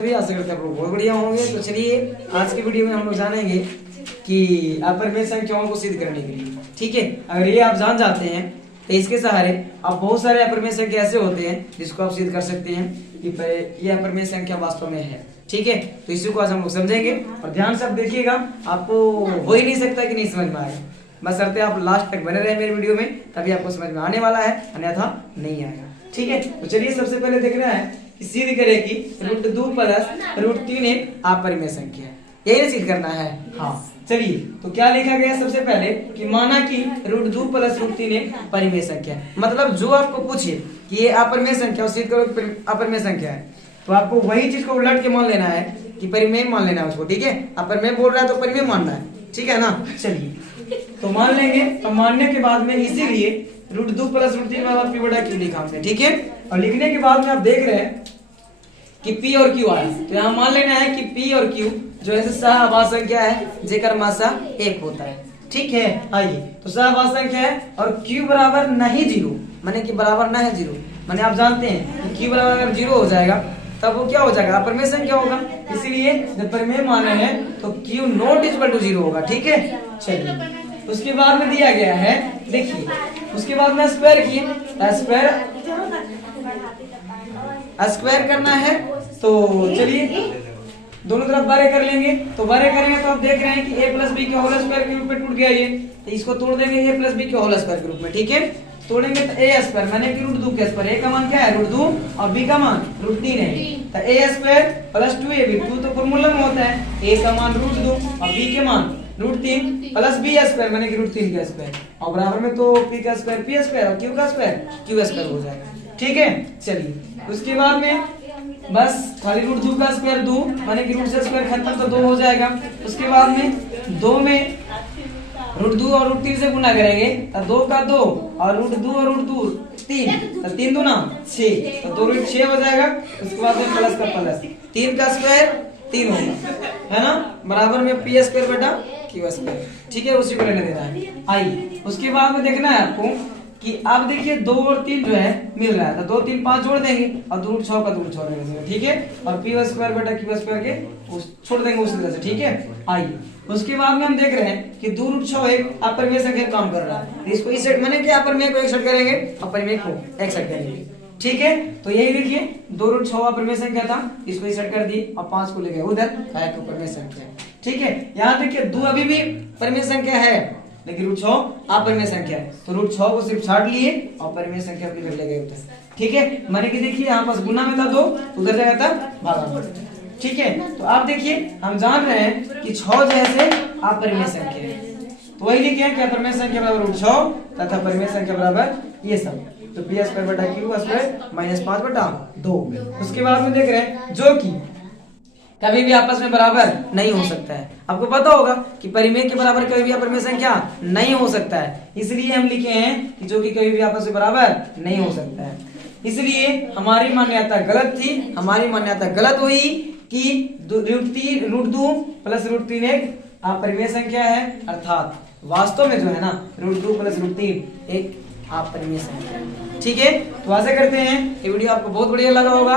भी आशा करते हैं आप लोग बहुत बढ़िया होंगे। तो चलिए आज की वीडियो में हम लोग जानेंगे कि अपरिमेय संख्याओं को सिद्ध करने के लिए, ठीक है, अगर ये आप जान जाते हैं तो इसके सहारे आप बहुत सारे अपरिमेय संख्या ऐसे होते हैं जिसको आप सिद्ध कर सकते हैं कि ये अपरिमेय संख्या वास्तव में है, ठीक है। तो इसी को आज हम लोग समझेंगे और ध्यान से आप देखिएगा, आपको हो ही नहीं सकता कि नहीं समझ में आएगा। बस करते आप लास्ट तक बने रहे मेरे वीडियो में, तभी आपको समझ में आने वाला है, अन्यथा नहीं आएगा, ठीक है। तो चलिए सबसे पहले देखना है सिद्ध करें कि √2 प्लस √3 एक अपरिमेय संख्या है, यही सिद्ध करना है। हाँ चलिए, तो क्या लिखा गया सबसे पहले कि माना कि √2 प्लस √3 एक परिमेय संख्या है। मतलब जो आपको पूछे कि ये अपरिमेय संख्या सिद्ध करो अपरिमेय संख्या है, तो आपको वही चीज को उलट के मान लेना है कि परिमेय मान लेना है उसको, ठीक है। अपरिमेय बोल रहा है तो परिमेय मानना है, ठीक है ना। चलिए तो मान लेंगे, तो मानने के बाद में इसीलिए √2 प्लस √3 वाला p बटा q लिखा हमने, ठीक है। और लिखने के बाद में आप देख रहे हैं कि p और q आया, तो यहाँ मान लेना है कि p और q जो है सहअभाज्य संख्या है जेकर मासा 1 होता है, ठीक है। आइए, तो सहअभाज्य संख्या है और q बराबर नहीं 0, माने कि बराबर ना है 0, माने आप जानते हैं कि q बराबर अगर 0 हो जाएगा तब वो क्या हो जाएगा, अपरिमेय संख्या होगा। इसीलिए जब परिमेय माने हैं तो q नॉट इक्वल टू 0 होगा, ठीक है। चलिए उसके बाद में दिया गया है, देखिए उसके बाद में स्क्वायर किए, स्क्वायर करना है। तो चलिए दोनों तरफ बारे कर लेंगे, तो बारे करेंगे तो आप देख रहे हैं कि a प्लस बी के होल स्क्वायर के रूप में टूट गया ये, तो इसको तोड़ देंगे a प्लस बी के होल स्क्वायर के रूप में, ठीक है। तोड़ेंगे तो a स्क्वायर माने कि √2 के स्क्वायर, a का मान क्या है √2 और b का मान √3 है, तो a स्क्वायर प्लस 2ab, 2 तो फॉर्मूला में होता है, a का मान √2 और b के मान √3 प्लस b स्क्वायर माने कि √3 का स्क्वायर, और बराबर में तो p का स्क्वायर p स्क्वायर और q का स्क्वायर q स्क्वायर हो जाएगा, ठीक है। चलिए उसके बाद में बस खाली √2 का स्क्वायर 2 माने कि √2 से स्क्वायर खत्म तो 2 हो जाएगा। उसके बाद में 2 में √2 और √3 से गुना करेंगे तो 2 का 2 और √2 और √2 3, तो 3 दूना 6, तो 2 √6 हो जाएगा। उसके बाद में प्लस का प्लस 3 का स्क्वायर 3 होगा, है ना, बराबर में p स्क्वायर बटा q स्क्वायर, ठीक है, उसी को लेने देना है। आइए उसके बाद में देखना है आपको कि अब देखिए 2 और 3 जो है मिल रहा है, तो 2 3 5 जोड़ देंगे और 2 6 का 2 6 रह जाएगा, ठीक है। और p स्क्वायर बटा q स्क्वायर के छोड़ देंगे उसी तरह से, ठीक है। आइए उसके बाद में हम देख रहे हैं कि 2 √6 एक अपरिमेय संख्या काम कर रहा है, तो इसको इस साइड माने कि अपरिमेय को एक साइड करेंगे, अपरिमेय को एक साइड करेंगे, ठीक है। तो यही देखिए 2 √6 अपरिमेय संख्या था, इसको इस साइड कर दी और 5 को लेके उधर एक अपरिमेय संख्या, ठीक है। यहाँ देखिए 2 अभी भी परिमेय संख्या है लेकिन √6 अपरिमेय संख्या है, तो √6 को सिर्फ छाट लिए और परिमेय संख्या को इधर ले गए उधर, ठीक है। माने कि देखिए यहाँ पास गुना में था 2, उधर जाएगा था भागा में, ठीक है। तो आप देखिए हम जान रहे हैं कि 6 जैसे अपरिमेय संख्या है, तो वही लिखे हैं कि अपरिमेय संख्या बराबर √6 तथा परिमेय संख्या बराबर ये सब, तो p स्क्वायर बटा q स्क्वायर माइनस 5 बटा 2। उसके बाद में देख रहे हैं जो कि कभी भी आपस में बराबर नहीं हो सकता है। आपको पता होगा कि परिमेय के बराबर कभी भी अपरिमेय संख्या नहीं हो सकता है, इसलिए हम लिखे हैं कि जो कि कभी भी आपस में बराबर नहीं हो सकता है। इसलिए हमारी मान्यता गलत थी, हमारी मान्यता गलत हुई कि √2 प्लस √3 एक अपरिमेय संख्या है, अर्थात वास्तव में जो है ना √2 प्लस √3 एक अपरिमेय संख्या है, ठीक है। तो आशा करते हैं ये वीडियो आपको बहुत बढ़िया लगा होगा।